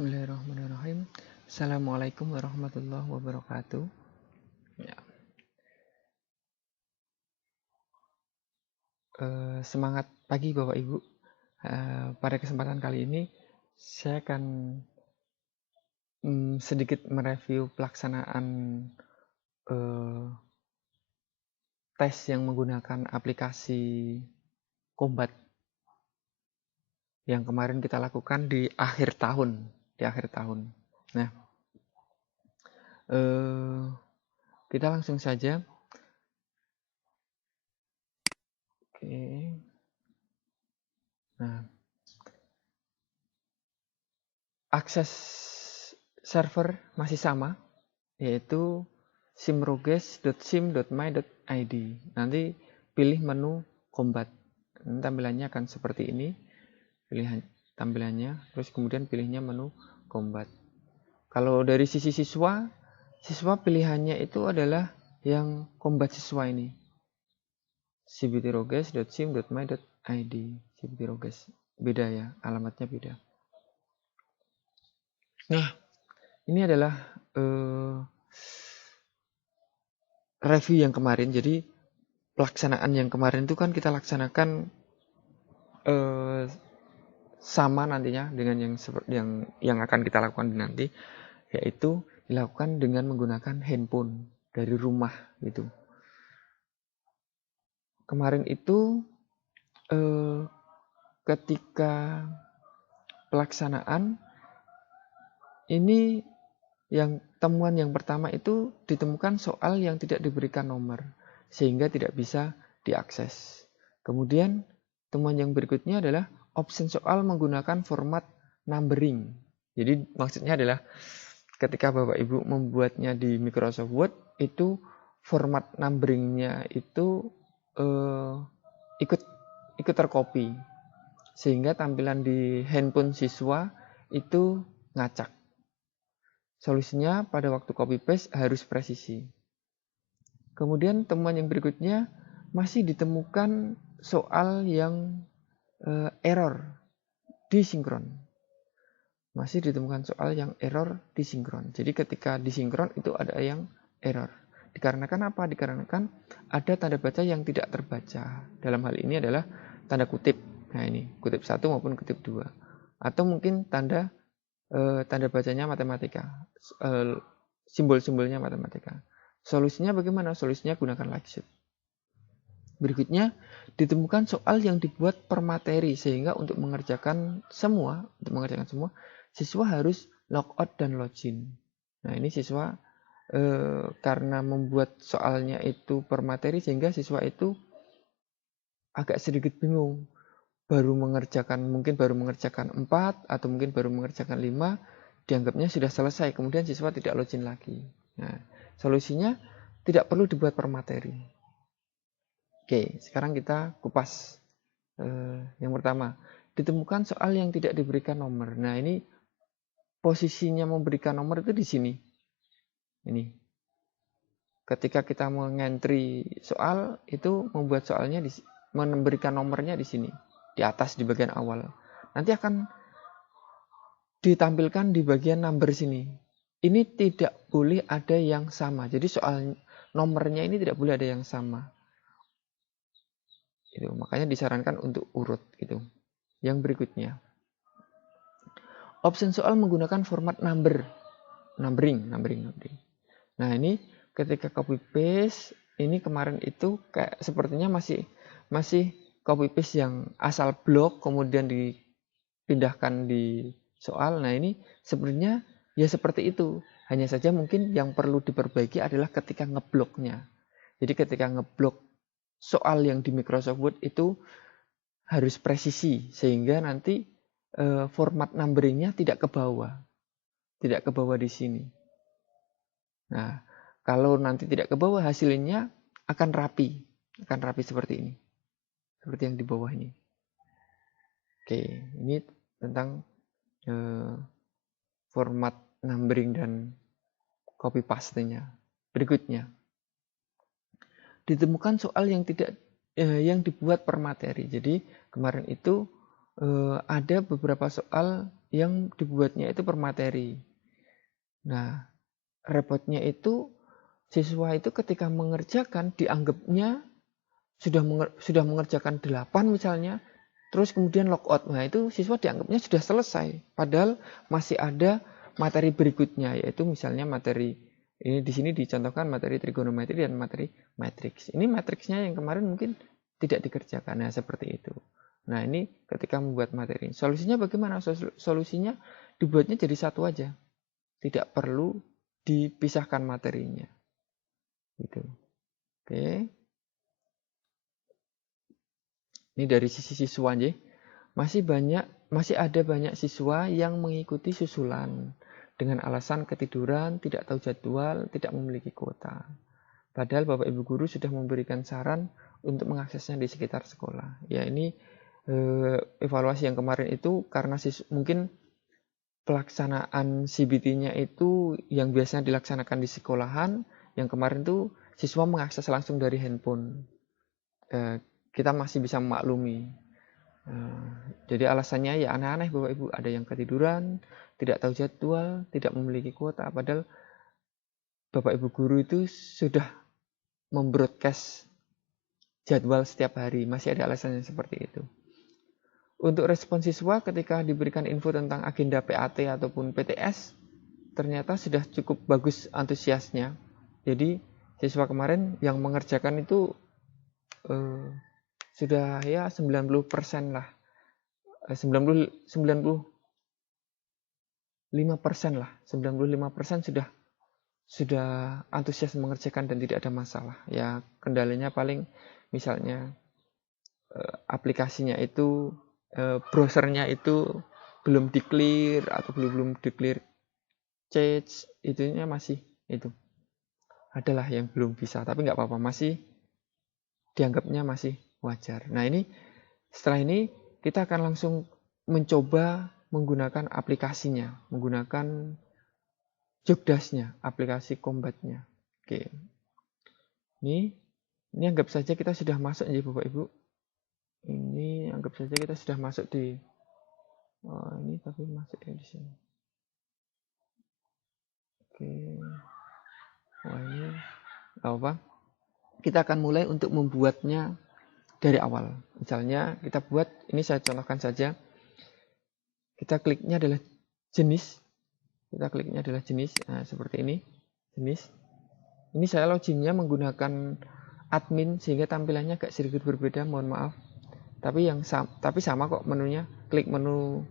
Bismillahirrahmanirrahim. Assalamualaikum warahmatullahi wabarakatuh. Ya, semangat pagi Bapak Ibu. Pada kesempatan kali ini saya akan sedikit mereview pelaksanaan tes yang menggunakan aplikasi Kombat yang kemarin kita lakukan di akhir tahun. Nah, kita langsung saja. Oke. Nah, akses server masih sama, yaitu simroges.sim.my.id. Nanti pilih menu Kombat. Tampilannya akan seperti ini. Pilihan tampilannya, terus kemudian pilihnya menu Kombat. Kalau dari sisi siswa pilihannya itu adalah yang Kombat siswa ini. cbtroges.sim.my.id. cbtroges. Beda ya, alamatnya beda. Nah, ini adalah review yang kemarin. Jadi pelaksanaan yang kemarin itu kan kita laksanakan sama nantinya dengan yang akan kita lakukan nanti, yaitu dilakukan dengan menggunakan handphone dari rumah gitu. Kemarin itu ketika pelaksanaan ini, yang temuan yang pertama itu ditemukan soal yang tidak diberikan nomor sehingga tidak bisa diakses. Kemudian temuan yang berikutnya adalah option soal menggunakan format numbering. Jadi maksudnya adalah ketika Bapak Ibu membuatnya di Microsoft Word, itu format numberingnya itu ikut tercopy sehingga tampilan di handphone siswa itu ngacak. Solusinya pada waktu copy paste harus presisi. Kemudian temuan yang berikutnya masih ditemukan soal yang error disinkron. Masih ditemukan soal yang error disinkron. Jadi ketika disinkron itu ada yang error. Dikarenakan apa? Dikarenakan ada tanda baca yang tidak terbaca. Dalam hal ini adalah tanda kutip. Nah ini, kutip 1 maupun kutip 2. Atau mungkin tanda bacanya matematika, simbol-simbolnya matematika. Solusinya bagaimana? Solusinya gunakan Lightshoot. Berikutnya, ditemukan soal yang dibuat per materi, sehingga untuk mengerjakan semua, siswa harus logout dan login. Nah ini siswa karena membuat soalnya itu per materi, sehingga siswa itu agak sedikit bingung. Mungkin baru mengerjakan 4 atau mungkin baru mengerjakan 5, dianggapnya sudah selesai, kemudian siswa tidak login lagi. Nah, solusinya tidak perlu dibuat per materi. Oke, sekarang kita kupas. Yang pertama, ditemukan soal yang tidak diberikan nomor. Nah, ini posisinya memberikan nomor itu di sini. Ini. Ketika kita mengentry soal, itu membuat soalnya memberikan nomornya di sini. Di atas di bagian awal. Nanti akan ditampilkan di bagian number sini. Ini tidak boleh ada yang sama. Jadi soal nomornya ini tidak boleh ada yang sama. Gitu. Makanya disarankan untuk urut gitu. Yang berikutnya. Option soal menggunakan format numbering. Nah, ini ketika copy paste, ini kemarin itu kayak sepertinya masih copy paste yang asal blok kemudian dipindahkan di soal. Nah ini sebenarnya ya seperti itu. Hanya saja mungkin yang perlu diperbaiki adalah ketika ngebloknya. Jadi ketika ngeblok soal yang di Microsoft Word itu harus presisi. Sehingga nanti format numberingnya tidak ke bawah. Tidak ke bawah di sini. Nah, kalau nanti tidak ke bawah, hasilnya akan rapi. Akan rapi seperti ini. Seperti yang di bawah ini. Oke, ini tentang format numbering dan copy paste-nya. Berikutnya, ditemukan soal yang dibuat per materi. Jadi kemarin itu ada beberapa soal yang dibuatnya itu per materi. Nah, repotnya itu siswa itu ketika mengerjakan dianggapnya sudah mengerjakan 8 misalnya, terus kemudian logout. Nah, itu siswa dianggapnya sudah selesai, padahal masih ada materi berikutnya, yaitu misalnya materi ini di sini dicontohkan materi trigonometri dan materi matriks. Ini matriksnya yang kemarin mungkin tidak dikerjakan. Nah, seperti itu. Nah, ini ketika membuat materi. Solusinya bagaimana? Solusinya dibuatnya jadi satu aja. Tidak perlu dipisahkan materinya. Gitu. Oke. Ini dari sisi siswa aja. Masih ada banyak siswa yang mengikuti susulan dengan alasan ketiduran, tidak tahu jadwal, tidak memiliki kuota. Padahal Bapak Ibu guru sudah memberikan saran untuk mengaksesnya di sekitar sekolah. Ya, ini evaluasi yang kemarin itu karena mungkin pelaksanaan CBT-nya itu yang biasanya dilaksanakan di sekolahan, yang kemarin tuh siswa mengakses langsung dari handphone. Kita masih bisa memaklumi. Jadi alasannya ya aneh-aneh Bapak Ibu, ada yang ketiduran, tidak tahu jadwal, tidak memiliki kuota, padahal Bapak Ibu guru itu sudah membroadcast jadwal setiap hari, masih ada alasannya seperti itu. Untuk respon siswa ketika diberikan info tentang agenda PAT ataupun PTS, ternyata sudah cukup bagus antusiasnya. Jadi siswa kemarin yang mengerjakan itu sudah ya 90% lah. 95% lah. 95% sudah antusias mengerjakan dan tidak ada masalah. Ya, kendalanya paling misalnya aplikasinya itu browsernya itu belum di-clear atau belum di-clear cache, itunya masih itu. Adalah yang belum bisa, tapi nggak apa-apa, masih dianggapnya masih wajar. Nah, ini setelah ini kita akan langsung mencoba menggunakan aplikasinya, menggunakan Jogdasnya, aplikasi Combat-nya. Oke. Ini anggap saja kita sudah masuk ya Bapak Ibu. Ini anggap saja kita sudah masuk di ini tapi masuk di sini. Oke. Wah, ini apa? Kita akan mulai untuk membuatnya dari awal. Misalnya kita buat, ini saya contohkan saja. Kita kliknya adalah jenis. Kita kliknya adalah jenis. Nah, seperti ini. Jenis. Ini saya loginnya menggunakan admin sehingga tampilannya agak sedikit berbeda, mohon maaf. Tapi sama kok menunya. Klik menu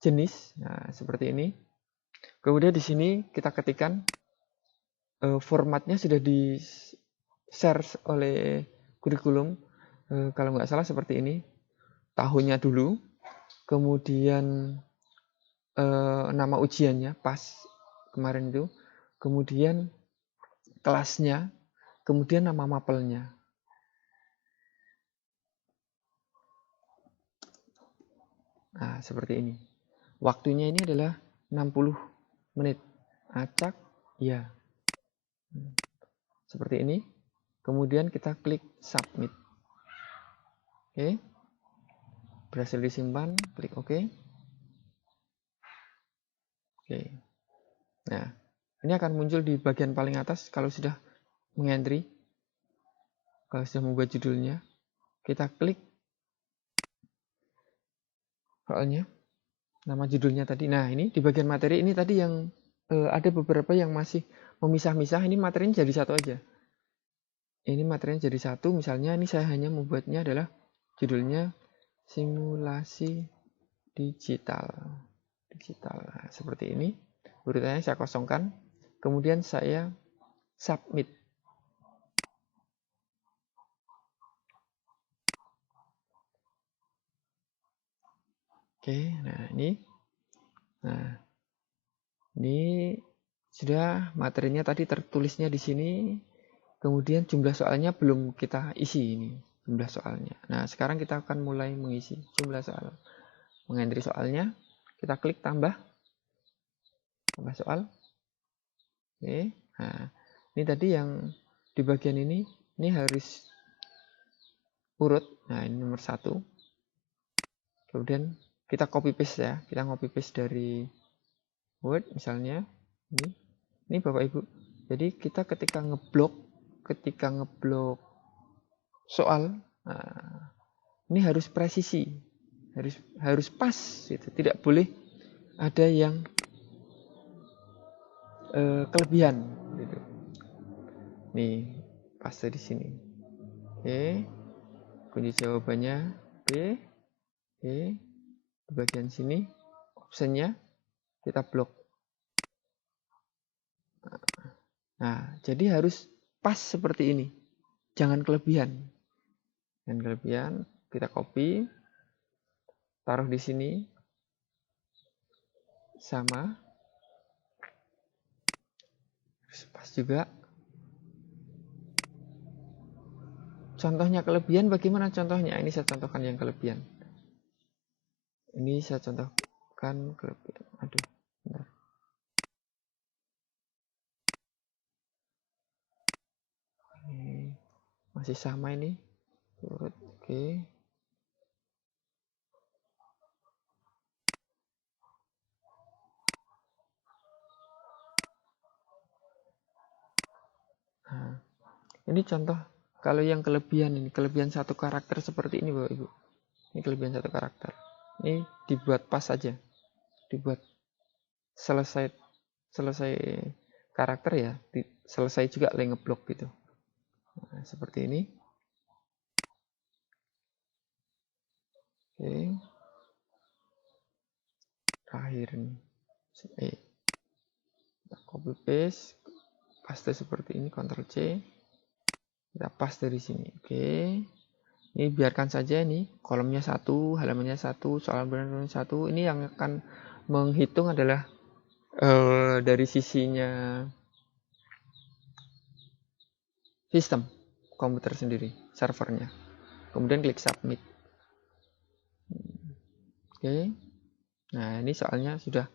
jenis. Nah, seperti ini. Kemudian di sini kita ketikkan formatnya sudah di share oleh kurikulum. Kalau nggak salah seperti ini. Tahunnya dulu, kemudian nama ujiannya pas kemarin itu, kemudian kelasnya, kemudian nama mapelnya. Nah, seperti ini. Waktunya ini adalah 60 menit. Acak, ya. Seperti ini. Kemudian kita klik submit. Oke. Berhasil disimpan, klik OK. Oke. Nah, ini akan muncul di bagian paling atas kalau sudah mengentry. Kalau sudah membuat judulnya, kita klik soalnya nama judulnya tadi. Nah, ini di bagian materi ini tadi yang ada beberapa yang masih memisah-misah. Ini materinya jadi satu aja. Ini materinya jadi satu. Misalnya ini saya hanya membuatnya adalah judulnya simulasi digital. Nah, seperti ini. Urutannya saya kosongkan. Kemudian saya submit. Oke, nah ini. Nah, ini sudah materinya tadi tertulisnya di sini. Kemudian jumlah soalnya belum kita isi ini, jumlah soalnya. Nah, sekarang kita akan mulai mengisi jumlah soal. Mengentry soalnya, kita klik tambah soal. Oke. Nah, ini tadi yang di bagian ini harus urut. Nah, ini nomor 1. Kemudian kita copy paste ya, kita copy paste dari Word misalnya. Ini Bapak Ibu. Jadi kita ketika ngeblok soal, nah, ini harus presisi, harus pas, gitu. Tidak boleh ada yang kelebihan, gitu. Nih, paste di sini. Oke, kunci jawabannya B. Oke, di bagian sini optionnya kita blok. Nah, jadi harus pas seperti ini. Jangan kelebihan. Kita copy, taruh di sini, sama. Harus pas juga. Contohnya kelebihan bagaimana contohnya? Ini saya contohkan yang kelebihan. Ini saya contohkan kelebihan. Aduh, bentar. Ini masih sama ini. Oke. Nah, ini contoh kalau yang kelebihan ini, kelebihan satu karakter seperti ini Bapak Ibu. Ini kelebihan satu karakter. Ini dibuat pas saja. Dibuat selesai karakter ya, selesai juga oleh ngeblok gitu. Nah, seperti ini. Oke. Terakhir nih. Kita copy paste seperti ini, Ctrl C. Kita paste dari sini. Oke. Ini biarkan saja ini kolomnya 1, halamannya 1, soal benar-benar 1. Ini yang akan menghitung adalah dari sisinya sistem komputer sendiri, servernya. Kemudian klik submit. Oke. Nah, ini soalnya sudah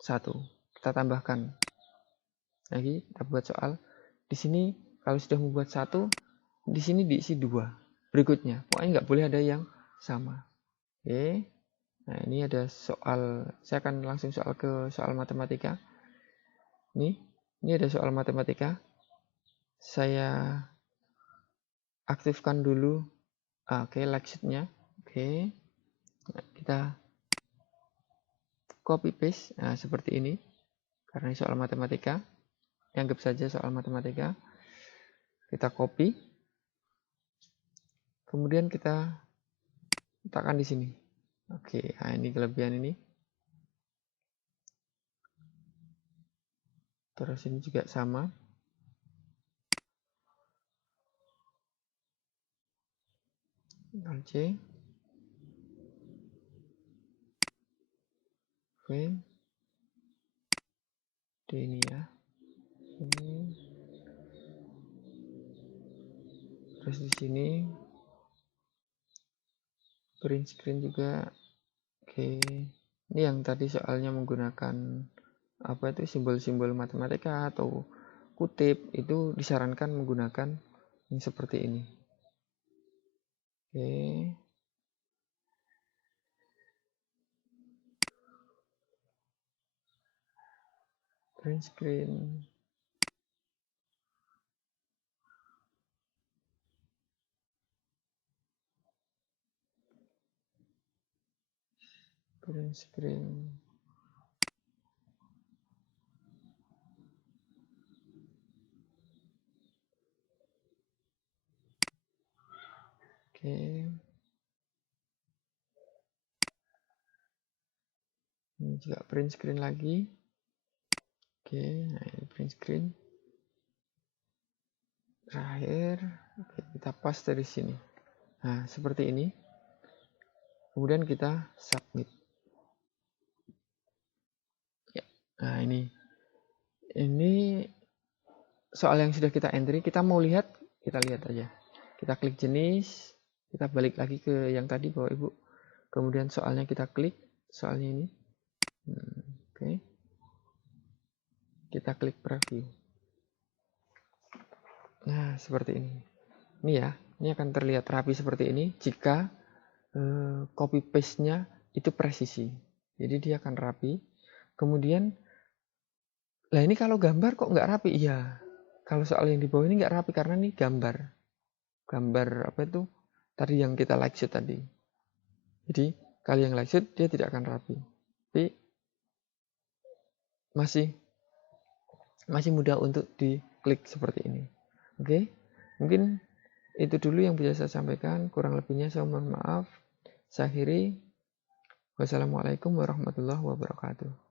1. Kita tambahkan lagi, kita buat soal. Di sini kalau sudah membuat 1, di sini diisi 2. Berikutnya, pokoknya nggak boleh ada yang sama. Oke. Nah, ini ada soal. Saya akan langsung ke soal matematika. Ini ada soal matematika. Saya aktifkan dulu. Oke, like-nya. Oke. Nah, kita copy paste. Nah, seperti ini. Karena ini soal matematika. Anggap saja soal matematika. Kita copy. Kemudian kita letakkan di sini. Oke, nah ini kelebihan ini. Terus ini juga sama. Ctrl C. Oke. D ini ya. Ini. Terus di sini print screen juga. Oke. Ini yang tadi soalnya menggunakan apa itu simbol-simbol matematika atau kutip, itu disarankan menggunakan yang seperti ini. Oke. Print screen. Print screen. Oke. Ini juga print screen lagi. Oke, nah ini print screen. Terakhir, oke, kita paste dari sini. Nah, seperti ini. Kemudian kita submit. Ya. Nah, ini soal yang sudah kita entry. Kita mau lihat, kita lihat aja. Kita klik jenis, kita balik lagi ke yang tadi Bapak Ibu. Kemudian soalnya kita klik, soalnya ini. Oke. Kita klik preview. Nah, seperti ini. Ini ya, ini akan terlihat rapi seperti ini jika copy paste-nya itu presisi. Jadi dia akan rapi. Kemudian, lah ini kalau gambar kok nggak rapi? Iya. Kalau soal yang di bawah ini nggak rapi karena ini gambar. Gambar apa itu? Tadi yang kita like shoot tadi. Jadi kalau yang like shoot dia tidak akan rapi. Tapi masih mudah untuk diklik seperti ini. Oke. Mungkin itu dulu yang bisa saya sampaikan. Kurang lebihnya saya mohon maaf. Saya akhiri. Wassalamualaikum warahmatullahi wabarakatuh.